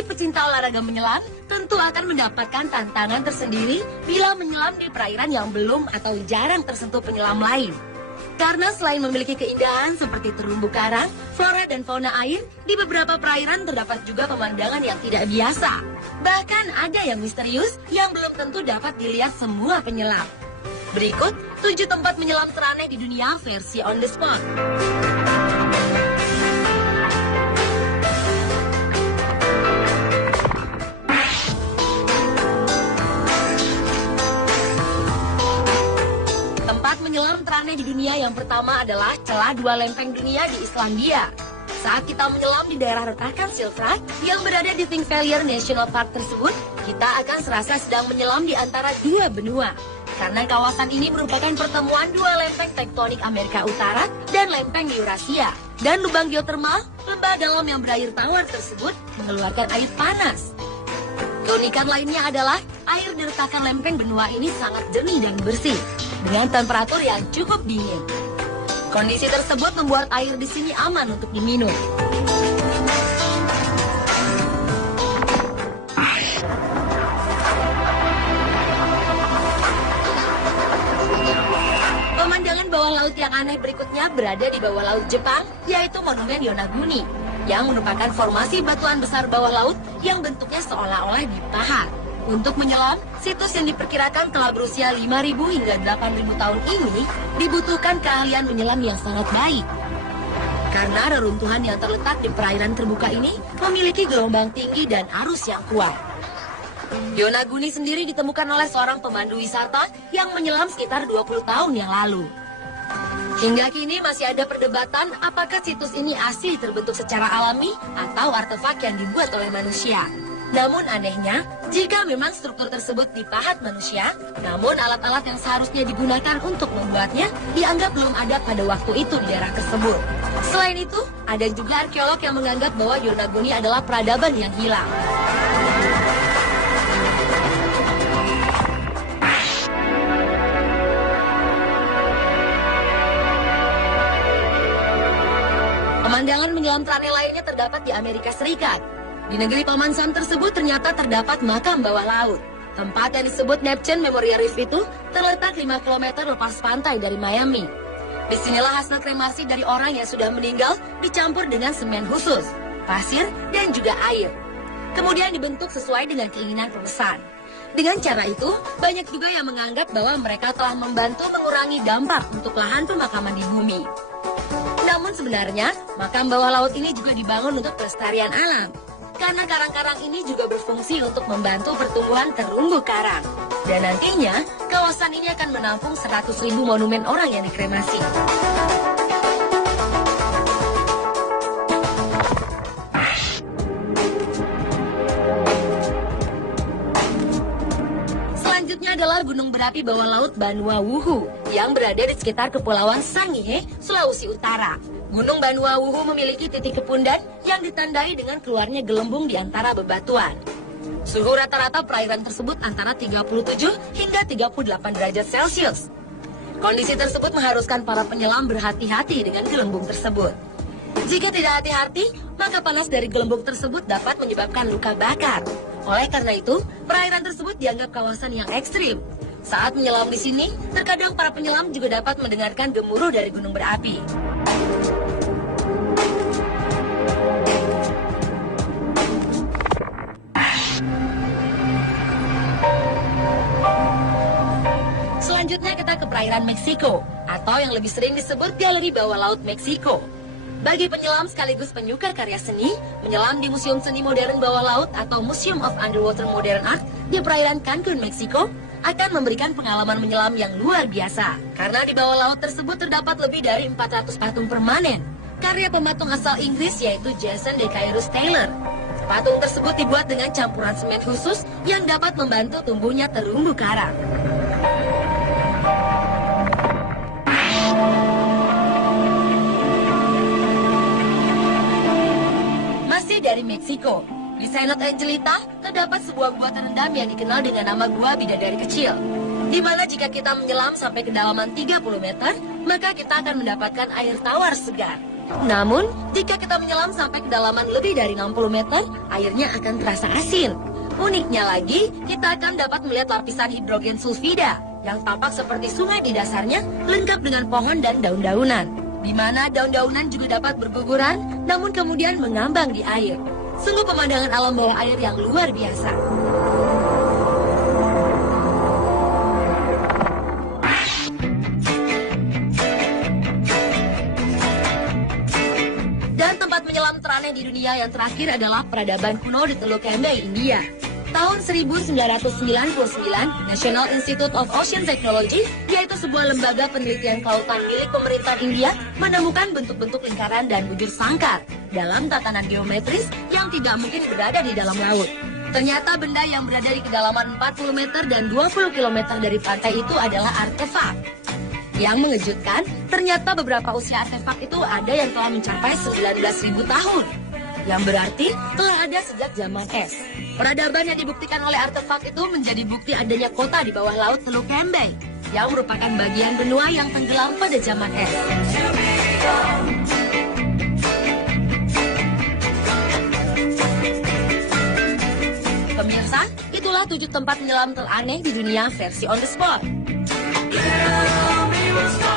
Bagi pecinta olahraga menyelam, tentu akan mendapatkan tantangan tersendiri bila menyelam di perairan yang belum atau jarang tersentuh penyelam lain. Karena selain memiliki keindahan seperti terumbu karang, flora dan fauna air, di beberapa perairan terdapat juga pemandangan yang tidak biasa. Bahkan ada yang misterius yang belum tentu dapat dilihat semua penyelam. Berikut 7 tempat menyelam teraneh di dunia versi on the spot. Menyelam teraneh di dunia yang pertama adalah celah 2 lempeng dunia di Islandia. Saat kita menyelam di daerah retakan Silfra yang berada di Thingvellir National Park tersebut, kita akan serasa sedang menyelam di antara 2 benua. Karena kawasan ini merupakan pertemuan 2 lempeng tektonik Amerika Utara dan lempeng Eurasia. Dan lubang geotermal, lembah dalam yang berair tawar tersebut, mengeluarkan air panas. Keunikan lainnya adalah air di retakan lempeng benua ini sangat jernih dan bersih, dengan temperatur yang cukup dingin. Kondisi tersebut membuat air di sini aman untuk diminum. Pemandangan bawah laut yang aneh berikutnya berada di bawah laut Jepang, yaitu Monumen Yonaguni, yang merupakan formasi batuan besar bawah laut yang bentuknya seolah-olah dipahat. Untuk menyelam, situs yang diperkirakan telah berusia 5.000 hingga 8.000 tahun ini dibutuhkan keahlian menyelam yang sangat baik. Karena reruntuhan yang terletak di perairan terbuka ini memiliki gelombang tinggi dan arus yang kuat. Yonaguni sendiri ditemukan oleh seorang pemandu wisata yang menyelam sekitar 20 tahun yang lalu. Hingga kini masih ada perdebatan apakah situs ini asli terbentuk secara alami atau artefak yang dibuat oleh manusia. Namun anehnya, jika memang struktur tersebut dipahat manusia, namun alat-alat yang seharusnya digunakan untuk membuatnya dianggap belum ada pada waktu itu di daerah tersebut. Selain itu, ada juga arkeolog yang menganggap bahwa Yonaguni adalah peradaban yang hilang. Pemandangan menyelam teraneh lainnya terdapat di Amerika Serikat. Di negeri Paman Sam tersebut ternyata terdapat makam bawah laut. Tempat yang disebut Neptune Memorial Reef itu terletak 5 km lepas pantai dari Miami. Disinilah hasil kremasi dari orang yang sudah meninggal dicampur dengan semen khusus, pasir, dan juga air. Kemudian dibentuk sesuai dengan keinginan pemesan. Dengan cara itu, banyak juga yang menganggap bahwa mereka telah membantu mengurangi dampak untuk lahan pemakaman di bumi. Namun sebenarnya, makam bawah laut ini juga dibangun untuk pelestarian alam. Karena karang-karang ini juga berfungsi untuk membantu pertumbuhan terumbu karang. Dan nantinya, kawasan ini akan menampung 100.000 monumen orang yang dikremasi. Selanjutnya adalah gunung berapi bawah laut Banua Wuhu yang berada di sekitar Kepulauan Sangihe, Sulawesi Utara. Gunung Banua Wuhu memiliki titik kepundan yang ditandai dengan keluarnya gelembung di antara bebatuan. Suhu rata-rata perairan tersebut antara 37 hingga 38 derajat Celcius. Kondisi tersebut mengharuskan para penyelam berhati-hati dengan gelembung tersebut. Jika tidak hati-hati, maka panas dari gelembung tersebut dapat menyebabkan luka bakar. Oleh karena itu, perairan tersebut dianggap kawasan yang ekstrim. Saat menyelam di sini, terkadang para penyelam juga dapat mendengarkan gemuruh dari gunung berapi. Selanjutnya kita ke perairan Meksiko, atau yang lebih sering disebut Galeri Bawah Laut Meksiko. Bagi penyelam sekaligus penyuka karya seni, menyelam di Museum Seni Modern Bawah Laut atau Museum of Underwater Modern Art di perairan Cancun, Meksiko, akan memberikan pengalaman menyelam yang luar biasa. Karena di bawah laut tersebut terdapat lebih dari 400 patung permanen, karya pematung asal Inggris yaitu Jason de Cayrus Taylor. Patung tersebut dibuat dengan campuran semen khusus yang dapat membantu tumbuhnya terumbu karang. Masih dari Meksiko, di Sainot Angelita terdapat sebuah gua terendam yang dikenal dengan nama Gua Bidadari Kecil, di mana jika kita menyelam sampai kedalaman 30 meter, maka kita akan mendapatkan air tawar segar. Namun, jika kita menyelam sampai kedalaman lebih dari 60 meter, airnya akan terasa asin. Uniknya lagi, kita akan dapat melihat lapisan hidrogen sulfida yang tampak seperti sungai di dasarnya, lengkap dengan pohon dan daun-daunan. Di mana daun-daunan juga dapat berguguran, namun kemudian mengambang di air. Sungguh pemandangan alam bawah air yang luar biasa. Dan tempat menyelam teraneh di dunia yang terakhir adalah peradaban kuno di Teluk Kembei, India. Tahun 1999, National Institute of Ocean Technology, yaitu sebuah lembaga penelitian kelautan milik pemerintah India, menemukan bentuk-bentuk lingkaran dan bujur sangkar dalam tatanan geometris yang tidak mungkin berada di dalam laut. Ternyata benda yang berada di kedalaman 40 meter dan 20 km dari pantai itu adalah artefak. Yang mengejutkan, ternyata beberapa usia artefak itu ada yang telah mencapai 19.000 tahun. Yang berarti telah ada sejak zaman es. Peradaban yang dibuktikan oleh artefak itu menjadi bukti adanya kota di bawah laut Teluk Kembei, yang merupakan bagian benua yang tenggelam pada zaman es. Pemirsa, itulah 7 tempat menyelam teraneh di dunia versi on the spot.